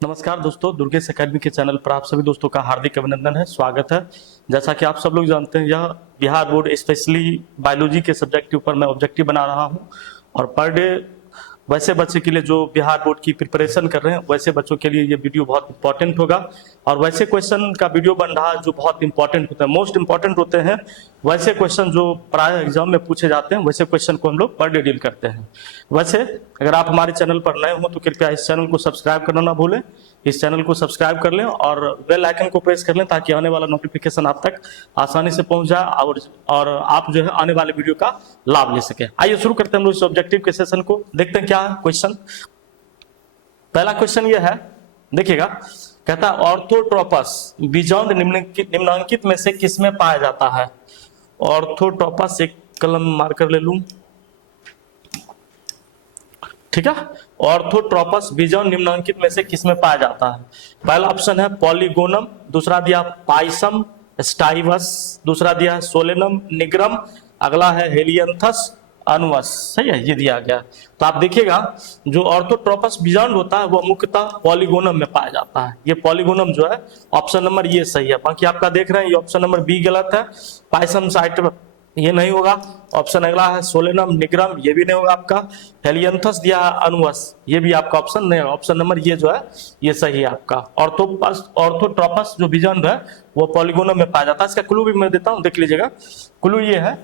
नमस्कार दोस्तों, दुर्गेश एकेडमी के चैनल पर आप सभी दोस्तों का हार्दिक अभिनंदन है, स्वागत है। जैसा कि आप सब लोग जानते हैं, यह बिहार बोर्ड स्पेशली बायोलॉजी के सब्जेक्ट के ऊपर मैं ऑब्जेक्टिव बना रहा हूं और पर डे वैसे बच्चे के लिए जो बिहार बोर्ड की प्रिपरेशन कर रहे हैं वैसे बच्चों के लिए ये वीडियो बहुत इंपॉर्टेंट होगा। और वैसे क्वेश्चन का वीडियो बन रहा है जो बहुत इंपॉर्टेंट होते हैं, मोस्ट इंपॉर्टेंट होते हैं। वैसे क्वेश्चन जो प्राय एग्जाम में पूछे जाते हैं वैसे क्वेश्चन को हम लोग पर डे डील करते हैं। वैसे अगर आप हमारे चैनल पर नए हो तो कृपया इस चैनल को सब्सक्राइब करना ना भूलें। इस चैनल को सब्सक्राइब कर लें और बेल आइकन को प्रेस कर लें ताकि आने वाला नोटिफिकेशन आप तक आसानी से पहुंच जाए और आप जो है आने वाले वीडियो का लाभ ले सके। आइए शुरू करते हैं हम लोग इस ऑब्जेक्टिव के सेशन को। देखते हैं क्या है क्वेश्चन। पहला क्वेश्चन ये है, देखिएगा, कहता है ऑर्थोट्रोपस बीजांड निम्नलिखित में से किसमें पाया जाता है। ऑर्थोट्रोपस, एक कलम मार्कर ले लूं, ठीक है। ऑर्थोट्रोपस बीजांड निम्नलिखित में से किसमें पाया जाता है। पहला ऑप्शन है पॉलीगोनम, दूसरा दिया पाइसम स्टाइवस, दूसरा दिया है सोलेनम निग्रम, अगला है हेलियंथस अनुवस। सही है, ये दिया गया। तो आप देखिएगा जो ऑर्थोट्रोपस बीजांड होता है वो मुख्यतः पॉलीगोनम में पाया जाता है। ये पॉलीगोनम जो है ऑप्शन नंबर ये सही है। बाकी आपका देख रहे हैं ये ऑप्शन नंबर बी गलत है। पाइसम साइट ये नहीं होगा। ऑप्शन अगला है सोलेनम निग्रम, ये भी नहीं होगा आपका। हेलियंथस दिया है अनुवस, ये भी आपका ऑप्शन नहीं होगा। ऑप्शन नंबर ये जो है ये सही है आपका। ऑर्थोट्रोपस जो बीजांड है वो पॉलीगोनम में पाया जाता है। इसका क्लू भी मैं देता हूं, देख लीजिएगा। क्लू ये है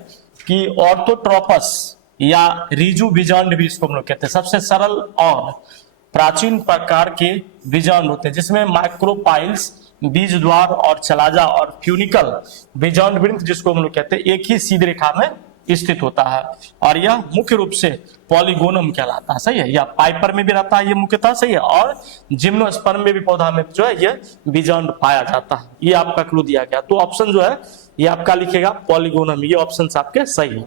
कि ऑर्थोट्रोपस या रिजु बीजांड भी इसको हम लोग कहते हैं। सबसे सरल और प्राचीन प्रकार के बीजांड होते हैं जिसमें माइक्रोपाइल्स बीज द्वार और चलाजा और फ्यूनिकल बीजांड वृंत जिसको हम लोग कहते हैं एक ही सीधी रेखा में स्थित होता है और यह मुख्य रूप से पॉलीगोनम कहलाता है। सही है, या पाइपर में भी रहता है ये मुख्यतः। सही है, और जिम्नोस्पर्म में भी पौधा में जो है ये बीजांड पाया जाता है। ये आपका क्लू दिया गया। तो ऑप्शन जो है ये आपका लिखेगा पॉलीगोनम। ये ऑप्शन आपके सही है।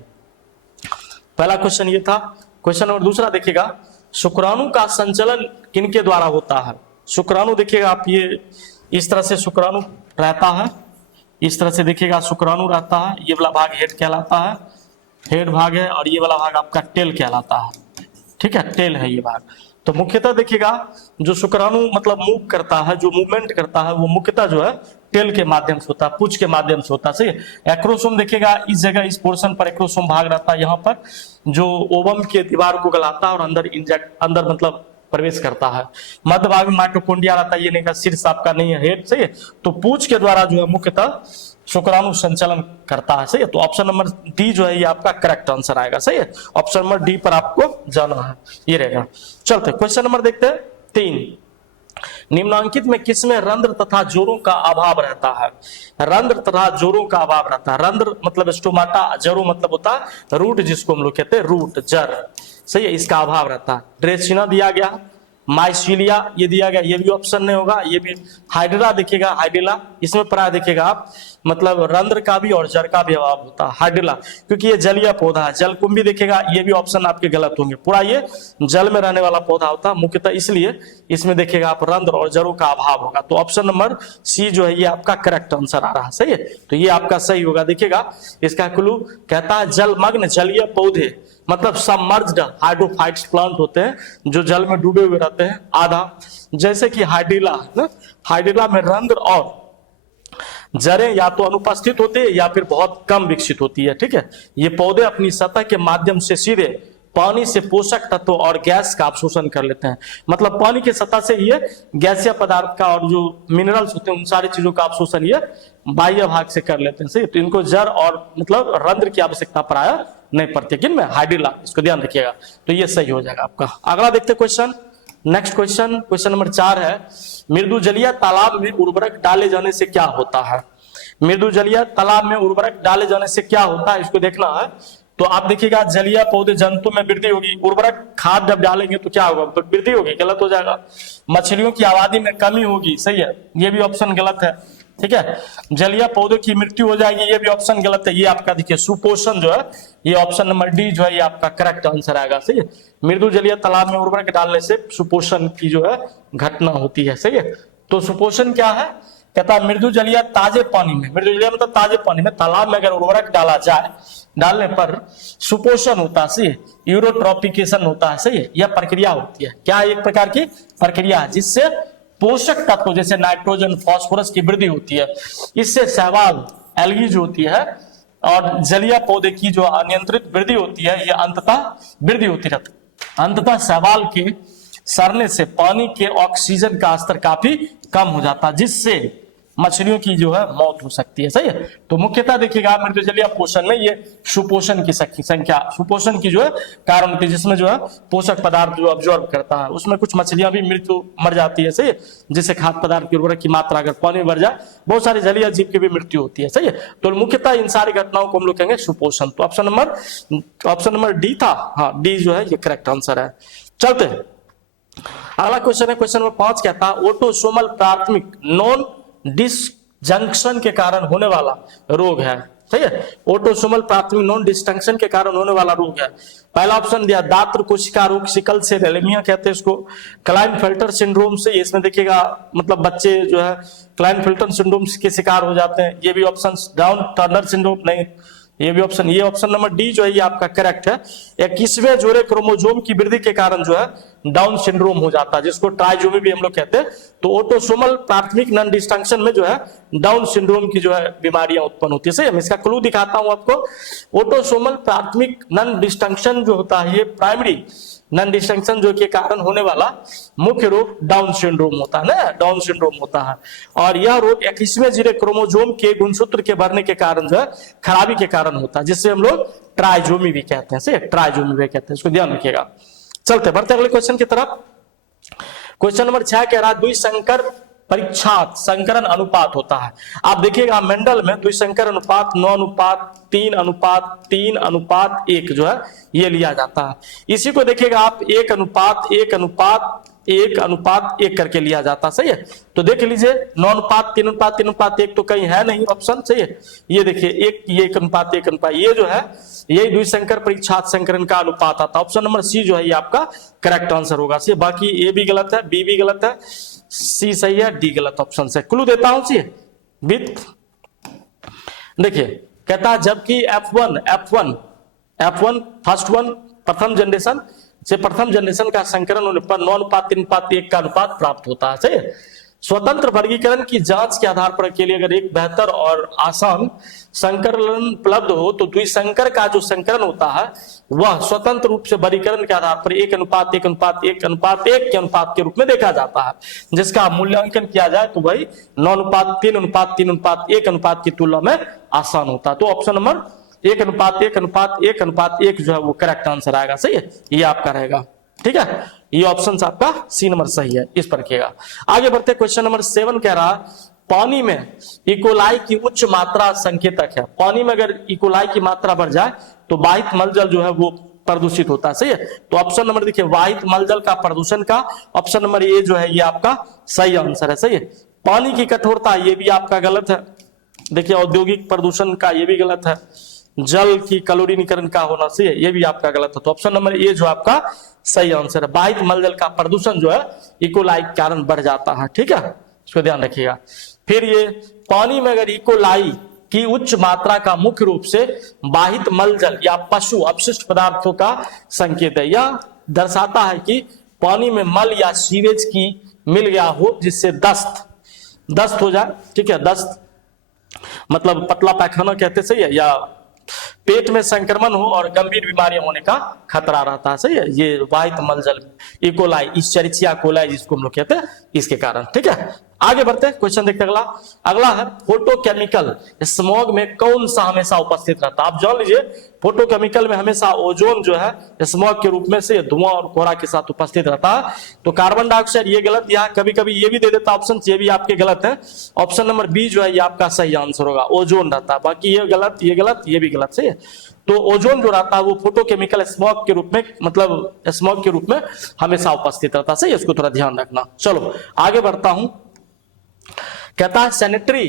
पहला क्वेश्चन ये था। क्वेश्चन नंबर दूसरा देखिएगा, शुक्राणु का संचलन किनके द्वारा होता है। शुक्राणु देखिएगा आप, ये इस तरह से शुक्राणु रहता है, इस तरह से देखिएगा शुक्राणु रहता है। ये वाला भाग हेड कहलाता है, हेड भाग है, और ये वाला भाग आपका टेल कहलाता है। ठीक है, टेल है ये भाग। तो मुख्यतः देखिएगा जो शुक्राणु मतलब मूव करता है, जो मूवमेंट करता है वो मुख्यतः जो है टेल के माध्यम से होता है, पूंछ के माध्यम से होता है। सही है। एक्रोसोम देखिएगा इस जगह, इस पोर्शन पर एक्रोसोम भाग रहता है, यहाँ पर जो ओवम के दीवार को गलाता है और अंदर मतलब प्रवेश करता है। मध्य भाग में माइटोकॉन्ड्रिया रहता है, ये नहीं का शीर्ष आपका नहीं है, हेड। सही है। तो पूंछ के द्वारा जो है मुख्यतः शुक्राणु संचलन करता है। सही है। तो ऑप्शन नंबर डी जो है ये आपका करेक्ट आंसर आएगा। सही है, ऑप्शन नंबर डी पर आपको जाना है, ये रहेगा। चलते क्वेश्चन नंबर देखते हैं 3। निम्नांकित में किसमें रंध्र तथा जोरों का अभाव रहता है। रंध्र तथा जोरों का अभाव रहता है। रंध्र मतलब स्टोमाटा, जरो मतलब होता है रूट, जिसको हम लोग कहते हैं रूट, जड़। सही है, इसका अभाव रहता है। ड्रेसिना दिया गया, माइसीलिया ये दिया गया, ये भी ऑप्शन नहीं होगा। ये भी हाइड्रा देखिएगा, हाइड्रिला, इसमें प्राय देखिएगा आप मतलब रंध्र का भी और जड़ का भी अभाव होता है, हाइड्रिला, क्योंकि ये जलीय पौधा है। जलकुंभी देखिएगा, ये भी ऑप्शन आपके गलत होंगे। पूरा ये जल में रहने वाला पौधा होता है मुख्यतः, इसलिए इसमें देखिएगा आप रंध्र और जड़ों का अभाव होगा। तो ऑप्शन नंबर सी जो है ये आपका करेक्ट आंसर आ रहा है। सही है, तो ये आपका सही होगा। देखिएगा इसका क्लू कहता है जलमग्न जलीय पौधे मतलब सबमर्ज्ड हाइड्रोफाइट्स प्लांट होते हैं जो जल में डूबे हुए रहते हैं आधा, जैसे कि हाइड्रिला ना। हाइड्रिला में रंध्र और जड़ें या तो अनुपस्थित होती है या फिर बहुत कम विकसित होती है। ठीक है, ये पौधे अपनी सतह के माध्यम से सीधे पानी से पोषक तत्व और गैस का अवशोषण कर लेते हैं। मतलब पानी की सतह से ये गैसीय पदार्थ का और जो मिनरल्स होते हैं उन सारी चीजों का अवशोषण ये बाह्य भाग से कर लेते हैं। सही, तो इनको जड़ और मतलब रंध्र की आवश्यकता प्राय नहीं पड़ती। किन में, हाइड्रिला, इसको ध्यान रखिएगा। तो ये सही हो जाएगा आपका। अगला देखते question, next question, question number 4 है, मृदु जलीय तालाब में उर्वरक डाले जाने से क्या होता है। मृदु जलीय तालाब में उर्वरक डाले जाने से क्या होता है, इसको देखना है। तो आप देखिएगा जलीय पौधे जंतु में वृद्धि होगी। उर्वरक खाद जब डालेंगे तो क्या होगा, तो वृद्धि होगी, गलत हो जाएगा। मछलियों की आबादी में कमी होगी। सही है, ये भी ऑप्शन गलत है। ठीक है, जलीय पौधों की मृत्यु हो जाएगी, ये भी ऑप्शन गलत है। ये आपका देखिए सुपोषण जो है ये ऑप्शन नंबर डी जो है ये आपका करेक्ट आंसर आएगा। सही है, मृदु जलीय तालाब में उर्वरक डालने से सुपोषण की जो है घटना होती है। सही है, तो सुपोषण क्या है, कहता है मृदु जलीय ताजे पानी में, मृदु जलीय मतलब ताजे पानी में, तालाब में अगर उर्वरक डाला जाए, डालने पर सुपोषण होता है। सही है, यूरोट्रॉपिकेशन होता है। सही है, यह प्रक्रिया होती है। क्या एक प्रकार की प्रक्रिया है जिससे पोषक तत्व जैसे नाइट्रोजन, फास्फोरस की वृद्धि होती है। इससे शैवाल, एल्गी जो होती है और जलीय पौधे की जो अनियंत्रित वृद्धि होती है, ये अंततः वृद्धि होती रहती है। अंततः शैवाल के सड़ने से पानी के ऑक्सीजन का स्तर काफी कम हो जाता है, जिससे मछलियों की जो है मौत हो सकती है। सही है। तो मुख्यतः देखिएगा मृदुजलीय पोषण में ये सुपोषण की संख्या, सुपोषण की जो है कारण होती है, जिसमें जो है पोषक पदार्थ जो ऑब्जॉर्व करता है, उसमें कुछ मछलियां भी मर जाती है। सही है। जिससे खाद्य पदार्थ की उर्वरक की मात्रा अगर पानी में बढ़ जाए, बहुत सारे जलीय जीव की भी मृत्यु होती है। सही है। तो मुख्यतः इन सारी घटनाओं को हम लोग कहेंगे सुपोषण। तो ऑप्शन नंबर डी था, हाँ डी जो है ये करेक्ट आंसर है। चलते हैं अगला क्वेश्चन है। क्वेश्चन नंबर 5 कहता है ऑटोसोमल प्राथमिक नॉन डिसजंक्शन के कारण होने वाला रोग है। सही है। ऑटोसोमल प्राथमिक नॉन डिसजंक्शन के कारण होने वाला रोग है। पहला ऑप्शन दिया दात्र कोशिका रोग, सिकल सेल एनीमिया कहते हैं इसको, क्लाइनफेल्टर सिंड्रोम से, इसमें देखिएगा मतलब बच्चे जो है क्लाइनफेल्टर सिंड्रोम के शिकार हो जाते हैं। ये भी ऑप्शन डाउन टर्नर सिंड्रोम नहीं, ये भी ऑप्शन, ये ऑप्शन नंबर डी जो है ये आपका करेक्ट है। 21वें जोड़े क्रोमोसोम की वृद्धि के कारण जो है डाउन सिंड्रोम हो जाता है, जिसको ट्राइजोमी भी हम लोग कहते हैं। तो ऑटोसोमल प्राथमिक नॉन डिस्टिंक्शन में जो है डाउन सिंड्रोम की जो है बीमारियां उत्पन्न होती है। सही, मैं इसका क्लू दिखाता हूं आपको। ऑटोसोमल प्राथमिक नॉन डिस्टिंक्शन जो होता है ये प्राइमरी नॉन डिस्टिंक्शन जो के कारण होने वाला मुख्य रोग डाउन सिंड्रोम होता है ना, डाउन सिंड्रोम होता है। और यह रोग 21वें जोड़े क्रोमोसोम के गुणसूत्र के बढ़ने के कारण जो है खराबी के कारण होता है, जिससे हम लोग ट्राइजोमी भी कहते हैं। सही, ट्राइजोमी भी कहते हैं, इसको ध्यान रखिएगा। चलते बढ़ते अगले क्वेश्चन की तरफ। क्वेश्चन नंबर 6 कह रहा है द्विसंकर परीक्षात संकरण अनुपात होता है। आप देखिएगा मेंडल में द्विसंकर अनुपात 9:3:3:1 जो है ये लिया जाता है। इसी को देखिएगा आप 1:1:1:1 करके लिया जाता। सही है। तो देख लीजिए 9:3:3:1 तो कहीं है नहीं ऑप्शन। सही है। ये देखिए 1:1:1, ये जो है यही द्विसंकर परीक्षात संकरण का अनुपात आता है। ऑप्शन नंबर सी जो है ये आपका करेक्ट आंसर होगा। सी बाकी ए भी गलत है, बी भी गलत है, सी सही है, डी गलत ऑप्शन से। क्लू देता हूं सी विथ, देखिए कहता है जबकि F1 फर्स्ट वन प्रथम जनरेशन से प्रथम जनरेशन का संकरण होने पर 9:3:1 का अनुपात प्राप्त होता है। सही है। स्वतंत्र वर्गीकरण की जांच के आधार पर के लिए अगर एक बेहतर और आसान संकरण उपलब्ध हो तो द्विसंकर का जो संकरण होता है वह स्वतंत्र रूप से वर्गीकरण के आधार पर 1:1:1:1 के अनुपात के रूप में देखा जाता है, जिसका मूल्यांकन किया जाए तो वही 9:3:3:1 अनुपात की तुलना में आसान होता है। तो ऑप्शन नंबर 1:1:1:1 जो है वो करेक्ट आंसर आएगा। सही है, ये आपका रहेगा। ठीक है, ये ऑप्शन आपका सी नंबर सही है, इस पर रखिएगा। आगे बढ़ते क्वेश्चन नंबर 7 कह रहा पानी में इकोलाई की उच्च मात्रा संकेतक है। पानी में अगर इकोलाई की मात्रा बढ़ जाए तो वाहित मलजल जो है वो प्रदूषित होता है। सही है। तो ऑप्शन नंबर देखिए वाहित मलजल का प्रदूषण का ऑप्शन नंबर ए जो है ये आपका सही आंसर है। सही है। पानी की कठोरता ये भी आपका गलत है। देखिए औद्योगिक प्रदूषण का ये भी गलत है। जल की क्लोरीनीकरण का होना सही है, ये भी आपका गलत है। तो ऑप्शन नंबर ए जो आपका सही आंसर है। वाहित मलजल का प्रदूषण जो है इकोलाई के कारण बढ़ जाता है। ठीक है, इसको ध्यान रखिएगा। फिर ये पानी में अगर इकोलाई की उच्च मात्रा का मुख्य रूप से वाहित मलजल या पशु अपशिष्ट पदार्थों का संकेत है। यह दर्शाता है कि पानी में मल या सीवेज की मिल गया हो, जिससे दस्त हो जाए। ठीक है, दस्त मतलब पतला पैखाना कहते सही है, या पेट में संक्रमण हो और गंभीर बीमारियां होने का खतरा रहता है। सही है। ये वाहित मलजल इकोलाई, इश्चरिचिया कोलाई जिसको हम लोग कहते हैं, इसके कारण। ठीक है, आगे बढ़ते हैं क्वेश्चन देखते हैं। अगला है फोटोकेमिकल स्मॉग में कौन सा हमेशा उपस्थित रहता है। आप जान लीजिए फोटोकेमिकल में हमेशा ओजोन जो है स्मॉग के रूप में से धुआं और कोहरा के साथ उपस्थित रहता है। तो कार्बन डाइऑक्साइड ये गलत, यहाँ कभी कभी ये भी दे देता ऑप्शन, ये भी आपके गलत है। ऑप्शन नंबर बी जो है ये आपका सही आंसर होगा, ओजोन रहता है। बाकी ये गलत, ये गलत, ये भी गलत। सही है। तो ओजोन जो रहता है वो फोटोकेमिकल स्मॉग के रूप में, मतलब स्मॉग के रूप में हमेशा उपस्थित रहता है। सही है, इसको थोड़ा ध्यान रखना। चलो आगे बढ़ता हूं। कहता है सैनिटरी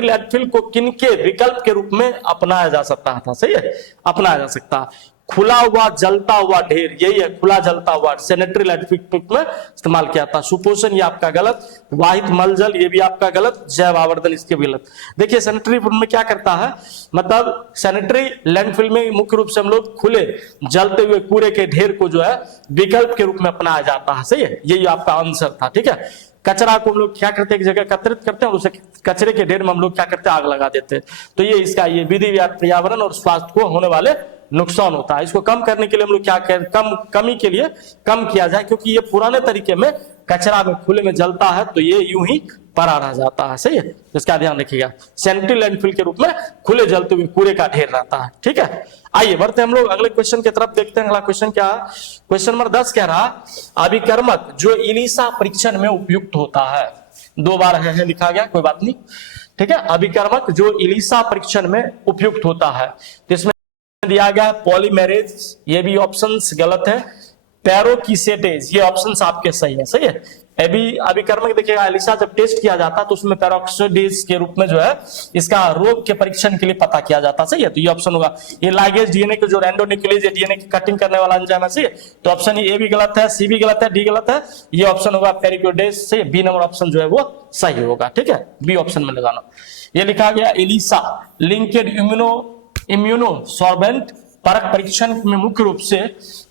लैंडफिल को किनके विकल्प के रूप में अपनाया जा सकता था। सही है, अपनाया जा सकता। खुला हुआ जलता हुआ ढेर, यही है खुला जलता हुआ, सैनिटरी लैंडफिल में इस्तेमाल किया था। सुपोषण ये आपका गलत, वाहित मलजल ये भी आपका गलत, जैव आवर्धन इसके भी गलत। देखिए सैनिटरी में क्या करता है, मतलब सैनिटरी लैंडफिल में मुख्य रूप से हम लोग खुले जलते हुए कूड़े के ढेर को जो है विकल्प के रूप में अपनाया जाता है, सही है, यही आपका आंसर था, ठीक है। कचरा को हम लोग क्या करते हैं, एक जगह एकत्रित करते हैं, उसे कचरे के ढेर में हम लोग क्या करते हैं, आग लगा देते हैं। तो ये इसका ये विधि पर्यावरण और स्वास्थ्य को होने वाले नुकसान होता है। इसको कम करने के लिए हम लोग क्या करें, कमी के लिए कम किया जाए, क्योंकि ये पुराने तरीके में कचरा में खुले में जलता है तो ये यूं ही पड़ा रह जाता है, सही है, इसका ध्यान रखिएगा। सैनिटरी लैंडफिल के रूप में खुले जलते हुए कूड़े का ढेर रहता है, ठीक है। आइए बढ़ते हम लोग अगले क्वेश्चन की तरफ, देखते हैं अगला क्वेश्चन क्या है। क्वेश्चन नंबर 10 कह रहा, अभिकर्मक जो इलिसा परीक्षण में उपयुक्त होता है, 2 बार है लिखा गया, कोई बात नहीं, ठीक है। अभिकर्मक जो इलिसा परीक्षण में उपयुक्त होता है, तो इसमें दिया गया पॉलीमेरेज, ये भी ऑप्शंस गलत है। पैरोक्सीडेज, ये ऑप्शंस आपके सही है, सही है। अभिकर्मक देखिएगा, एलिसा जब टेस्ट किया जाता है तो उसमें पैरोक्सीडेज के रूप में जो है इसका रोग के परीक्षण के लिए पता किया जाता है, सही है, तो ये ऑप्शन होगा। ये लाइगेज डीएनए के जो रेंडोन्यूक्लियेज डीएनए की कटिंग करने वाला एंजाइम है, सही है, तो ऑप्शन ए भी गलत है, सी भी गलत है, डी गलत है, ये ऑप्शन होगा पेरिकोडेज से, बी नंबर ऑप्शन जो है वो सही होगा, ठीक है, बी ऑप्शन में लगाना। ये लिखा गया एलिसा लिंकेड इम्यूनो सॉर्बेंट परख परीक्षण में मुख्य रूप से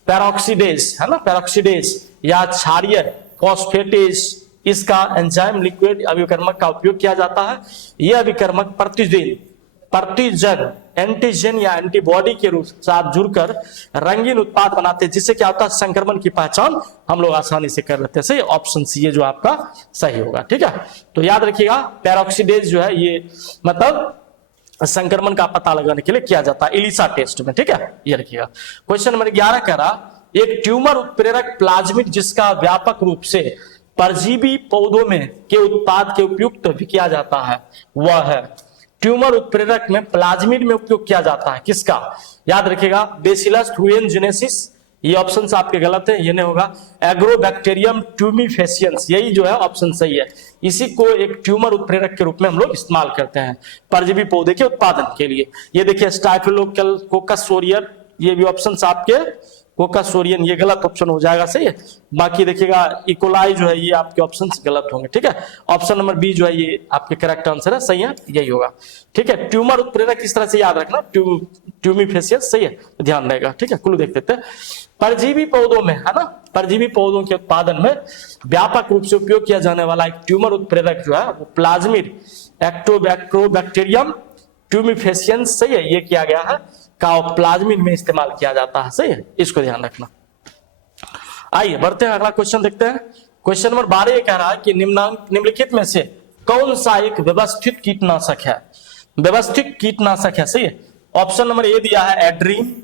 पैरोक्सीडेज है ना, पैरोक्सीडेज या क्षारीय फॉस्फेटेज इसका एंजाइम लिक्विड अभिकर्मक का उपयोग किया जाता है। यह अभिकर्मक प्रतिजन एंटीजन या एंटीबॉडी के रूप साथ जुड़कर रंगीन उत्पाद बनाते हैं, जिससे क्या होता है, संक्रमण की पहचान हम लोग आसानी से कर लेते हैं, सही ऑप्शन सी ये जो आपका सही होगा, ठीक है। तो याद रखिएगा पैरोक्सीडेज जो है ये मतलब संक्रमण का पता लगाने के लिए किया जाता है एलिसा टेस्ट में, ठीक है, ये रखिएगा। क्वेश्चन नंबर 11 कह रहा, एक ट्यूमर उत्प्रेरक प्लाज्मिड जिसका व्यापक रूप से परजीवी पौधों में के उत्पाद के उपयुक्त भी किया जाता है, वह है ट्यूमर उत्प्रेरक में प्लाज्मिड में उपयोग किया जाता है किसका, याद रखिएगा बेसिलस thuringiensis, ये ऑप्शन आपके गलत है, ये नहीं होगा। एग्रोबैक्टीरियम ट्यूमिफेसियंस, यही जो है ऑप्शन सही है। इसी को एक ट्यूमर उत्प्रेरक के रूप में हम लोग इस्तेमाल करते हैं परजीवी पौधे के उत्पादन के लिए। ये देखिए स्टाइफिलोकोकस सोरियन, ये भी ऑप्शन आपके कोकस सोरियन, ये गलत ऑप्शन हो जाएगा, सही है। बाकी देखिएगा इकोलाई जो है ये आपके ऑप्शंस गलत होंगे, ठीक है। ऑप्शन नंबर बी जो है ये आपके करेक्ट आंसर है, सही है, यही होगा, ठीक है। ट्यूमर उत्प्रेरक इस तरह से याद रखना, ट्यूमिफेसियस, सही है, ध्यान रहेगा, ठीक है। क्लू देख लेते हैं। परजीवी पौधों में है ना, परजीवी पौधों के उत्पादन में व्यापक रूप से उपयोग किया जाने वाला एक ट्यूमर उत्प्रेरक जो है वो प्लाज्मिड एक्टोबैक्टीरियम ट्यूमिफेसियंस, सही है, ये किया गया है का प्लाज्मिड में इस्तेमाल किया जाता है, सही है, इसको ध्यान रखना। आइए बढ़ते हैं अगला क्वेश्चन देखते हैं। क्वेश्चन नंबर 12 ये कह रहा है कि निम्नलिखित में से कौन सा एक व्यवस्थित कीटनाशक है, व्यवस्थित कीटनाशक है, सही है। ऑप्शन नंबर ए दिया है एड्रीन,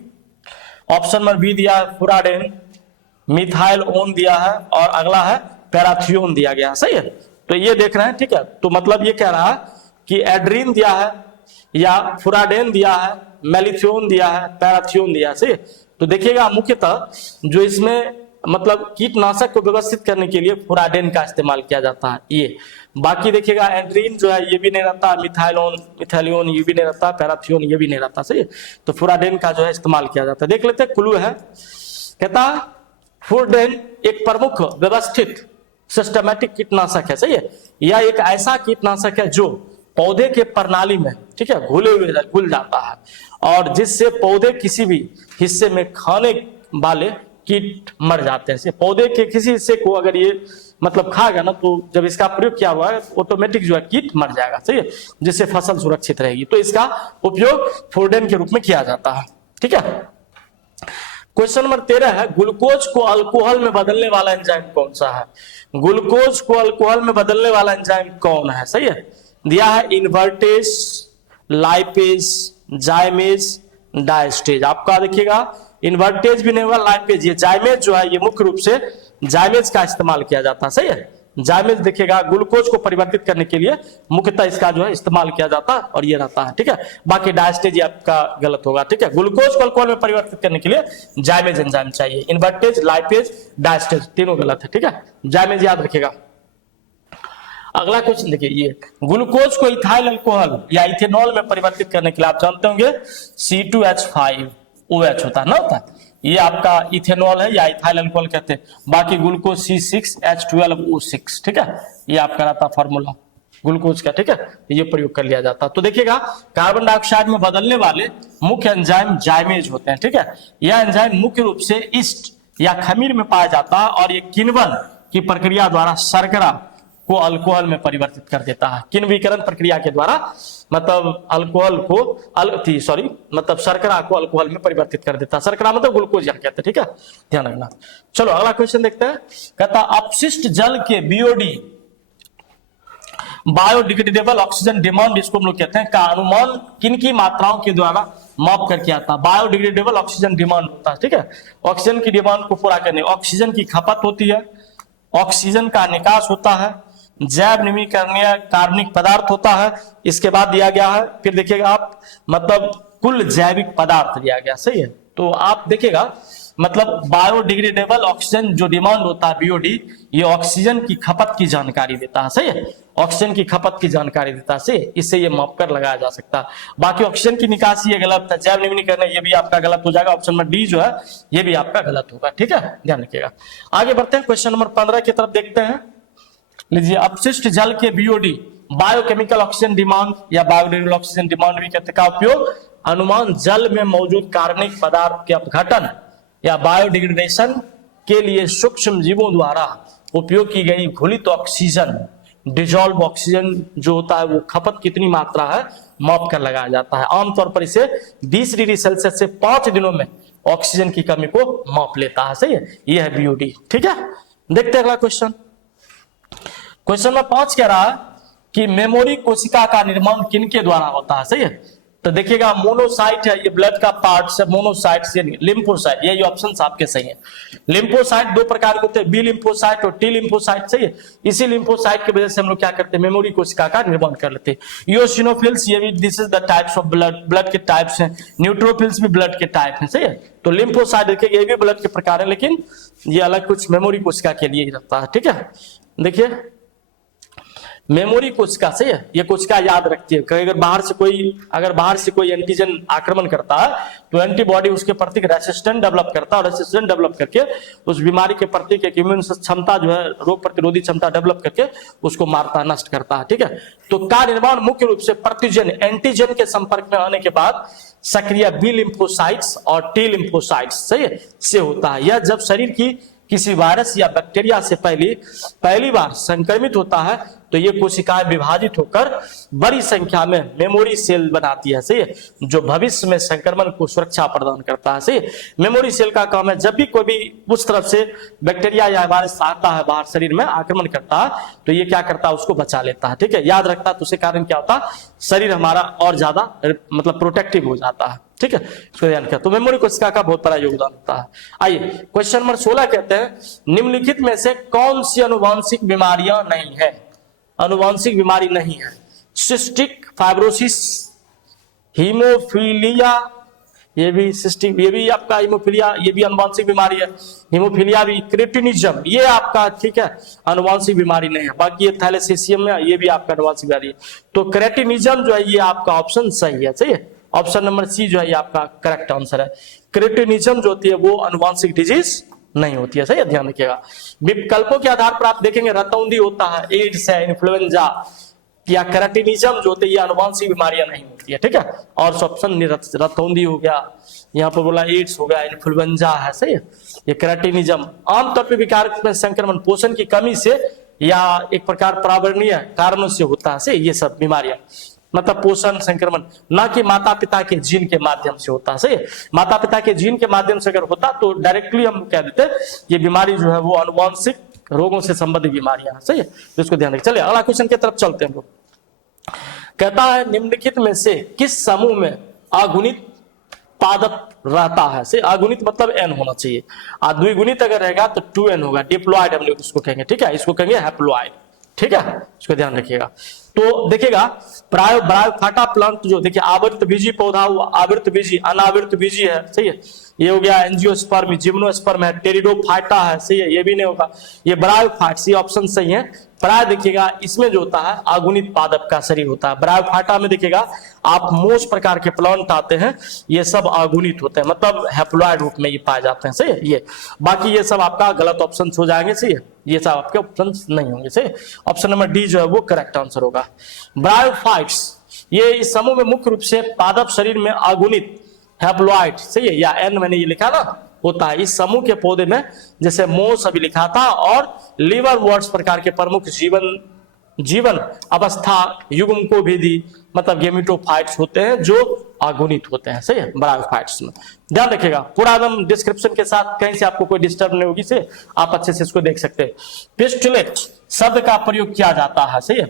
ऑप्शन नंबर बी दिया है फुराडेन, मिथाइल ओन दिया है और अगला है पैराथियोन दिया गया, सही है। तो ये देख रहे हैं, ठीक है। तो मतलब ये कह रहा है कि एड्रीन दिया है या फुराडेन दिया है, मेलिथियोन दिया है, पैराथियोन दिया है, सही है। तो देखिएगा मुख्यतः जो इसमें मतलब कीटनाशक को व्यवस्थित करने के लिए फुराडेन का इस्तेमाल किया जाता है ये। बाकी देखिएगा एड्रीन जो है ये भी नहीं रहता, मिथाइलियोन ये भी नहीं रहता, पैराथियोन ये भी नहीं रहता, सही है। तो फुराडेन का जो है इस्तेमाल किया जाता है। देख लेते हैं, क्लू है, कहता फुराडेन एक प्रमुख व्यवस्थित सिस्टमैटिक कीटनाशक है, सही है। यह एक ऐसा कीटनाशक है जो पौधे के प्रणाली में, ठीक है, घुल जाता है और जिससे पौधे किसी भी हिस्से में खाने वाले कीट मर जाते हैं। पौधे के किसी हिस्से को अगर ये मतलब खाएगा ना, तो जब इसका प्रयोग किया हुआ है ऑटोमेटिक जो है कीट मर जाएगा, सही है, जिससे फसल सुरक्षित रहेगी। तो इसका उपयोग फुराडेन के रूप में किया जाता है, ठीक है। क्वेश्चन नंबर 13 है, ग्लूकोज को अल्कोहल में बदलने वाला एंजाइम कौन सा है, ग्लूकोज को अल्कोहल में बदलने वाला एंजाइम कौन है, सही है। दिया है इन्वर्टेज, लाइपेज, जाइमेज, डायस्टेज। आपका देखिएगा इन्वर्टेज भी नहीं होगा, लाइपेज, ये जाइमेज जो है ये मुख्य रूप से जाइमेज का इस्तेमाल किया जाता है, सही है। जाइमेज देखिएगा ग्लूकोज को परिवर्तित करने के लिए मुख्यतः इसका जो है इस्तेमाल किया जाता है और ये रहता है, ठीक है। बाकी डायस्टेज आपका गलत होगा, ठीक है। ग्लूकोज को अल्कोहल में परिवर्तित करने के लिए जाइमेज एंजाइम चाहिए। इन्वर्टेज, लाइपेज, डायस्टेज तीनों गलत है, ठीक है। जाइमेज याद रखिएगा। अगला क्वेश्चन देखिए, ये ग्लूकोज को इथाइल अल्कोहल या इथेनॉल में परिवर्तित करने के लिए आप जानते होंगे C2H5, OH होता है ना, होता है। ये आपका इथेनॉल है या इथाइल अल्कोहल कहते हैं। बाकी ग्लूकोज C6H12O6, ठीक है, ये आपका रहता फॉर्मूला ग्लूकोज का, ठीक है, ये प्रयोग कर लिया जाता है। तो देखिएगा कार्बन डाइऑक्साइड में बदलने वाले मुख्य एंजाइम जाइमेज होते हैं, ठीक है। यह एंजाइम मुख्य रूप से ईस्ट या खमीर में पाया जाता है और ये किण्वन की प्रक्रिया द्वारा शर्करा को अल्कोहल में परिवर्तित कर देता है। किण्वीकरण प्रक्रिया के द्वारा मतलब अल्कोहल को मतलब शर्करा को अल्कोहल में परिवर्तित कर देता है। शर्करा मतलब ग्लूकोज यहाँ कहते हैं, ठीक है, ध्यान रखना। चलो अगला क्वेश्चन देखते हैं। कहता अपशिष्ट जल के BOD बायोडिग्रेडेबल ऑक्सीजन डिमांड, इसको हम लोग कहते हैं, का अनुमान किन की मात्राओं के द्वारा माप करके आता है। बायोडिग्रेडेबल ऑक्सीजन डिमांड होता है, ठीक है, ऑक्सीजन की डिमांड को पूरा करने, ऑक्सीजन की खपत होती है, ऑक्सीजन का निकास होता है, जैव निम्नीकरणीय कार्बनिक पदार्थ होता है, इसके बाद दिया गया है, फिर देखिएगा आप मतलब कुल जैविक पदार्थ दिया गया, सही है। तो आप देखिएगा मतलब बायोडिग्रेडेबल ऑक्सीजन जो डिमांड होता है BOD, ये ऑक्सीजन की खपत की जानकारी देता है, सही है, ऑक्सीजन की खपत की जानकारी देता है, सही है, इससे ये माप कर लगाया जा सकता है। बाकी ऑक्सीजन की निकासी ये गलत है, जैव निम्नीकरण ये भी आपका गलत हो जाएगा, ऑप्शन नंबर D जो है ये भी आपका गलत होगा, ठीक है, ध्यान रखिएगा। आगे बढ़ते हैं, क्वेश्चन नंबर 15 की तरफ देखते हैं। लीजिए, अपशिष्ट जल के BOD बायोकेमिकल ऑक्सीजन डिमांड या बायोडिग्रेडेबल ऑक्सीजन डिमांड भी कहते हैं, का उपयोग अनुमान जल में मौजूद कार्बनिक पदार्थ के अपघटन या बायोडिग्रेडेशन के लिए सूक्ष्म जीवों द्वारा उपयोग की गई घुलित ऑक्सीजन, डिजॉल्व ऑक्सीजन जो होता है वो खपत कितनी मात्रा है माप कर लगाया जाता है। आमतौर पर इसे 20 डिग्री सेल्सियस से 5 दिनों में ऑक्सीजन की कमी को माप लेता है, सही है, यह है BOD, ठीक है। देखते हैं अगला क्वेश्चन। क्वेश्चन नंबर 5 कह रहा है कि मेमोरी कोशिका का निर्माण किनके द्वारा होता है, सही है। तो देखिएगा मोनोसाइट है, ये ब्लड का पार्ट है, मोनोसाइट से लिम्फोसाइट, ये ऑप्शन आपके सही है। लिम्फोसाइट दो प्रकार के होते हैं, B लिम्फोसाइट और T लिम्फोसाइट, सही है। इसी लिम्फोसाइट की वजह से हम लोग क्या करते हैं, मेमोरी कोशिका का निर्माण कर लेते हैं। इओसिनोफिल्स, ये भी this is the types of blood, blood के टाइप्स हैं। न्यूट्रोफिल्स भी ब्लड के टाइप हैं, सही है। तो लिम्फोसाइट देखिए ये भी ब्लड के प्रकार है, लेकिन ये अलग कुछ मेमोरी कोशिका के लिए ही रहता है, ठीक है। देखिए मेमोरी कोशिका, सही है, ये कोशिका याद रखती है कि अगर बाहर से कोई एंटीजन आक्रमण करता है तो एंटीबॉडी उसके प्रति रेसिस्टेंट डेवलप करता है, और रेसिस्टेंट डेवलप करके उस बीमारी के प्रति एक इम्यून क्षमता जो है, रोग प्रतिरोधी क्षमता डेवलप करके उसको मारता, नष्ट करता है, ठीक है। तो का निर्माण मुख्य रूप से प्रतिजन एंटीजन के संपर्क में आने के बाद सक्रिय B लिम्फोसाइट्स और T लिम्फोसाइट्स, सही है, से होता है। यह जब शरीर की किसी वायरस या बैक्टीरिया से पहली बार संक्रमित होता है तो ये कोशिकाएं विभाजित होकर बड़ी संख्या में मेमोरी सेल बनाती है, सही है, जो भविष्य में संक्रमण को सुरक्षा प्रदान करता है, सही है। मेमोरी सेल का काम है जब भी कोई भी उस तरफ से बैक्टीरिया या वायरस आता है, बाहर शरीर में आक्रमण करता है, तो ये क्या करता है, उसको बचा लेता है, ठीक है, याद रखता है। तो उसके कारण क्या होता है, शरीर हमारा और ज्यादा मतलब प्रोटेक्टिव हो जाता है, ठीक है, इसको ध्यान रखिए। तो मेमोरी कोशिका का बहुत बड़ा योगदान होता है। आइए क्वेश्चन नंबर 16 कहते हैं, निम्नलिखित में से कौन सी अनुवांशिक बीमारियां नहीं है, अनुवांशिक बीमारी नहीं है। सिस्टिक फाइब्रोसिस, हीमोफीलिया, ये भी आपका हीमोफीलिया, ये भी अनुवांशिक बीमारी है। हीमोफीलिया भी, क्रेटिनिज्म ये आपका, ठीक है, अनुवांशिक बीमारी नहीं है। बाकी ये थैलेसीमिया में ये भी आपका अनुवांशिक बीमारी है। तो क्रेटिनिज्म जो है ये आपका ऑप्शन सही है, सही है, ऑप्शन नंबर C जो है ये आपका करेक्ट आंसर है। क्रेटिनिज्म जो होती है वो अनुवांशिक डिजीज नहीं होती है, सही है, ध्यान रखिएगा। विकल्पों के आधार पर आप देखेंगे रतौंधी होता है, एड्स है, इन्फ्लुएंजा या क्रेटिनिज्म जो होते हैं ये अनुवांशिक बीमारियां नहीं होती है, ठीक है। और ऑप्शन रतौंधी हो गया, यहाँ पर बोला एड्स हो गया, इन्फ्लुएंजा है, सही है, ये क्रेटिनिज्म। आमतौर पर विकार में संक्रमण पोषण की कमी से या एक प्रकार पर्यावरणीय कारणों से होता है, सही, ये सब बीमारियां मतलब पोषण संक्रमण, ना कि माता पिता के जीन के माध्यम से होता है, सही। माता पिता के जीन के माध्यम से अगर होता तो डायरेक्टली हम कह देते ये बीमारी जो है वो अनुवांशिक रोगों से संबंधित बीमारियां हैं, सही है, तो इसको ध्यान रखिए। चलिए अगला क्वेश्चन की तरफ चलते हैं हम लोग। कहता है निम्नलिखित में से किस समूह में अगुणित पादप रहता है, से अगुणित मतलब n होना चाहिए, द्विगुणित अगर रहेगा तो 2n होगा, डिप्लॉइड हम लोग इसको कहेंगे, ठीक है, इसको कहेंगे हैप्लॉइड, ठीक है, इसको ध्यान रखिएगा। तो देखिएगा ब्रायोफाटा प्लांट जो देखिए आवृत बीजी पौधा हुआ, आवृत बीजी, अनावृत बीजी है, सही है। ये हो गया एंजियोस्पर्म, जिम्नोस्पर्म है, टेरिडोफाइटा है, सही है, ये भी नहीं होगा। ये ब्रायोफाइट्स, ये ऑप्शन सही है। प्राय देखिएगा इसमें जो होता है आगुनित पादप का शरीर होता है। ब्रायोफाइटा में देखिएगा आप मोस्ट प्रकार के प्लांट आते हैं, ये सब आगुनित होते हैं, मतलब हैप्लॉइड रूप में ये पाए जाते हैं, सही है। ये बाकी ये सब आपका गलत ऑप्शन हो जाएंगे, सही है, ये सब आपके ऑप्शन नहीं होंगे, सही। ऑप्शन नंबर डी जो है वो करेक्ट आंसर होगा। ब्रायोफाइट्स ये इस समूह में मुख्य रूप से पादप शरीर में आगुनित हैप्लॉइड, सही है, या एन मैंने ये लिखा ना, होता है। इस समूह के पौधे में जैसे मोस अभी लिखा था और लीवर वर्ड्स प्रकार के प्रमुख जीवन अवस्था युग्म को भी दी, मतलब गेमिटोफाइट्स होते हैं जो आगुनित होते हैं, सही है, ब्रायोफाइट्स में। ध्यान रखिएगा, पूरा एकदम डिस्क्रिप्शन के साथ, कहीं से आपको कोई डिस्टर्ब नहीं होगी, से आप अच्छे से इसको देख सकते हैं। पिस्टुलेट शब्द का प्रयोग किया जाता है, सही है।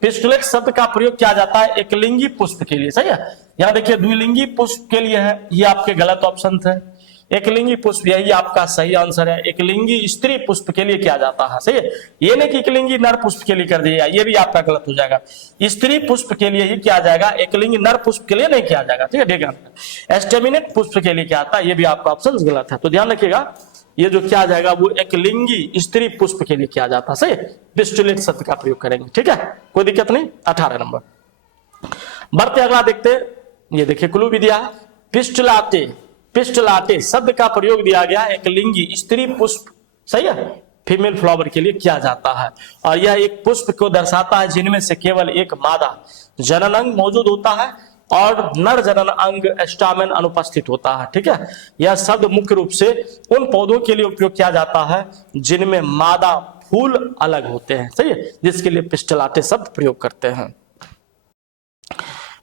पिस्टुलेट शब्द का प्रयोग किया जाता है एकलिंगी पुष्प के लिए, सही है। यहाँ देखिए द्विलिंगी पुष्प के लिए है, ये आपके गलत ऑप्शन थे। एकलिंगी पुष्प यही आपका सही आंसर है। एकलिंगी स्त्री पुष्प के लिए किया जाता है, सही है। ये नहीं कि एकलिंगी नर पुष्प के लिए कर दिया, ये भी आपका गलत हो जाएगा। स्त्री पुष्प के लिए ही किया जाएगा, एकलिंगी नर पुष्प के लिए नहीं किया जाएगा, ठीक है। देखिए एस्टेमिनेट पुष्प के लिए क्या आता है, ये भी आपका ऑप्शन गलत है। तो ध्यान रखिएगा, ये जो किया जाएगा वो एकलिंगी स्त्री पुष्प के लिए किया जाता है, सही। पिस्टुलेट शब्द का प्रयोग करेंगे, ठीक है, कोई दिक्कत नहीं। 18 नंबर बढ़ते अगला देखते, ये देखिए क्लू भी दिया है। पिस्टुलाटे शब्द का प्रयोग दिया गया एकलिंगी स्त्री पुष्प, सही है, फीमेल फ्लावर के लिए किया जाता है। और यह एक पुष्प को दर्शाता है जिनमें से केवल एक मादा जनन अंग मौजूद होता है और नर जनन अंग स्टामेन अनुपस्थित होता है, ठीक है। यह शब्द मुख्य रूप से उन पौधों के लिए उपयोग किया जाता है जिनमें मादा फूल अलग होते हैं, सही है, जिसके लिए पिस्टुलाटे शब्द प्रयोग करते हैं।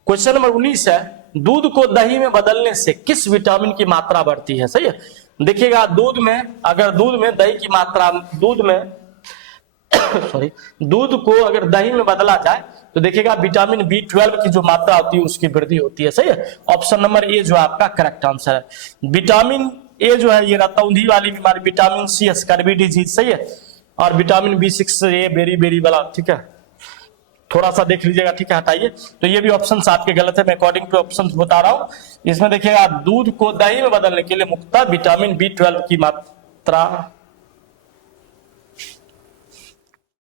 क्वेश्चन नंबर 19 है, दूध को दही में बदलने से किस विटामिन की मात्रा बढ़ती है, सही है। देखिएगा दूध में, अगर दूध में दही की मात्रा, दूध में दूध को अगर दही में बदला जाए तो देखिएगा विटामिन B12 की जो मात्रा होती है उसकी वृद्धि होती है, सही है। ऑप्शन नंबर ए जो आपका करेक्ट आंसर है। विटामिन ए जो है ये रतौंधी वाली बीमारी, विटामिन सी स्कर्वी डिजीज, सही है, और विटामिन B6 ये बेरी वाला, ठीक है, थोड़ा सा देख लीजिएगा, ठीक है, हटाइए। तो ये भी ऑप्शन आपके गलत है, मैं अकॉर्डिंग टू ऑप्शन बता रहा हूं। इसमें देखिएगा दूध को दही में बदलने के लिए मुख्यतः विटामिन B12 की मात्रा